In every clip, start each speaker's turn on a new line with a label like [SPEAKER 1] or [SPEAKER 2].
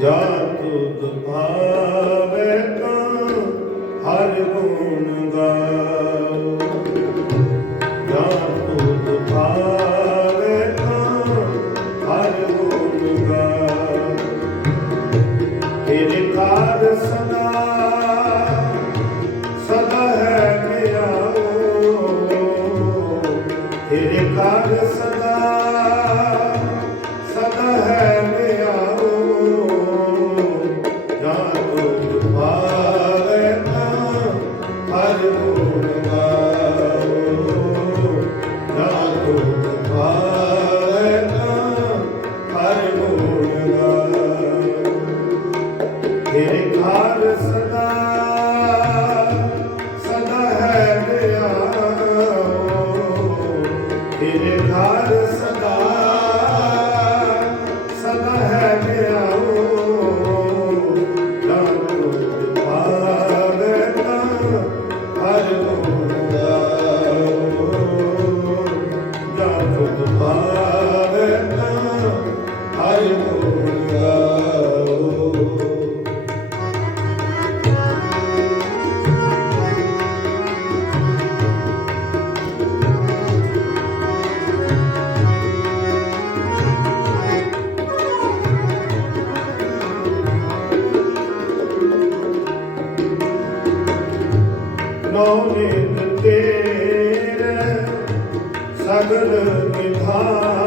[SPEAKER 1] ਜਾ ਤੁਧ ਆਵੇ ਕਾ Ele cara ਨਿਤ ਤੇਰੇ? ਸਗਲ ਵਿਧਾਨ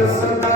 [SPEAKER 1] Yes,